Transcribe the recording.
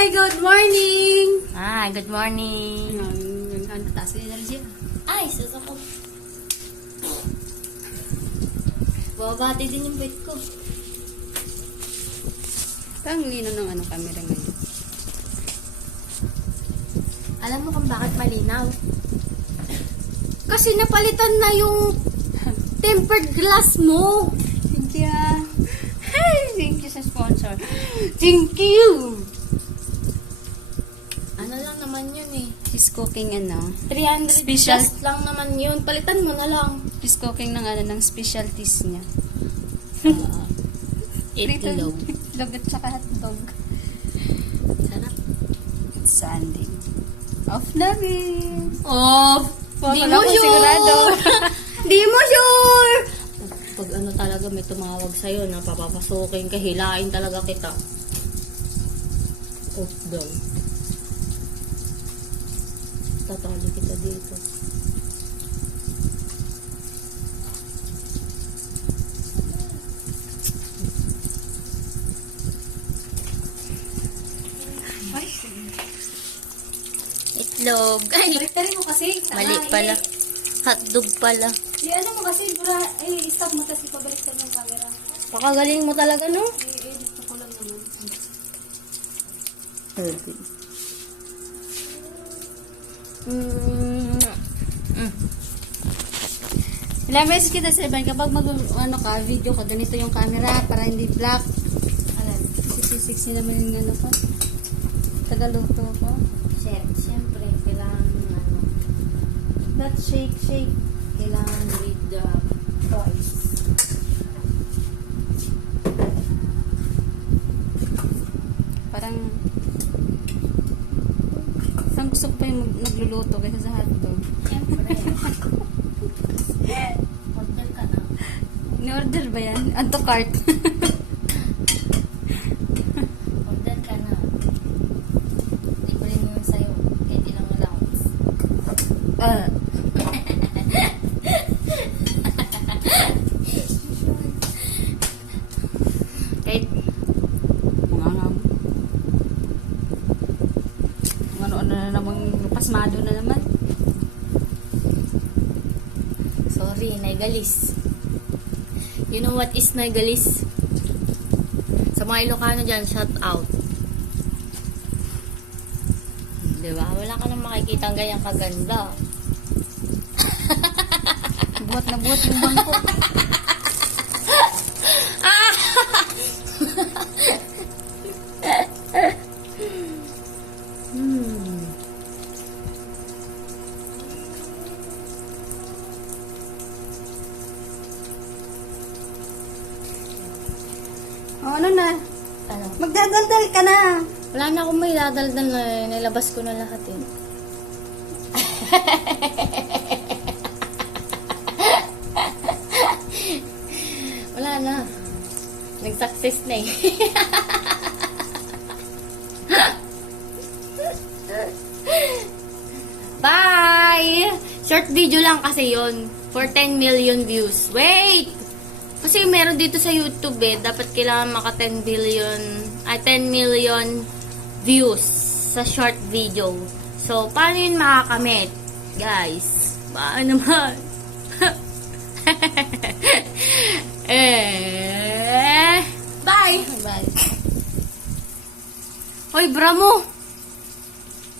Hi! Good morning! Good morning. Ano, taas na energy. Ay, sus ako. Babati din yung bed ko. Ang lino ng camera ngayon. Alam mo kung bakit malinaw? Kasi napalitan na yung tempered glass mo. Thank you. Hey, thank you sa sponsor. Thank you! Ano lang naman yun eh. She's cooking 300 Special. just lang naman yun. Palitan mo na lang. she's cooking ng specialties niya. Itlog. Itlog at saka hotdog. Sarap. It's Sunday. Off na rin. Off! Di Wala mo akong sure! sigurado. Di mo sure! Pag ano talaga may tumawag sa'yo na papapasukin ka, hilain talaga kita. Off daw. Tatali kita dito. Ay, Itlog. Ay, baliktarin mo kasi. mali pala. Hotdog pala. Ano mo kasi, stop mo kasi pabaliktad yung camera. Pakagaling mo talaga, no? I-edit ko lang naman. Ilang kita sa iban, kapag video ko, ganito yung camera para hindi black. Alam, 66 naman yung ko. Tagaluto ko. Siyempre, kailangan Not shake. kailangan with the Toys. Parang gusto ko pa yung nagluluto kaysa sa hotdog. siyempre. Order ka na. Ni-order ba yan? Add to cart. Order ka na. Libre naman sa'yo. Kahit ilang allowance. Kahit ano na namang pasmado na naman. Sorry, naigalis. You know what is naigalis? Sa mga Ilocano dyan, shout out. Diba? Wala ka nang makikita ang ganyang kaganda. Buhat na buhat yung bangko. Ano na? Ano? Magdadaldal ka na. Wala na akong may dadaldal na nilabas ko na lahat eh. Wala na. Nag-success na eh. Bye! Short video lang kasi yon for 10 million views. Wait! Kasi meron dito sa YouTube eh, dapat kailangan maka 10 million views sa short video. So, paano yun makakamit? Guys, paano naman? Bye! Bye. Hoy, Bramo!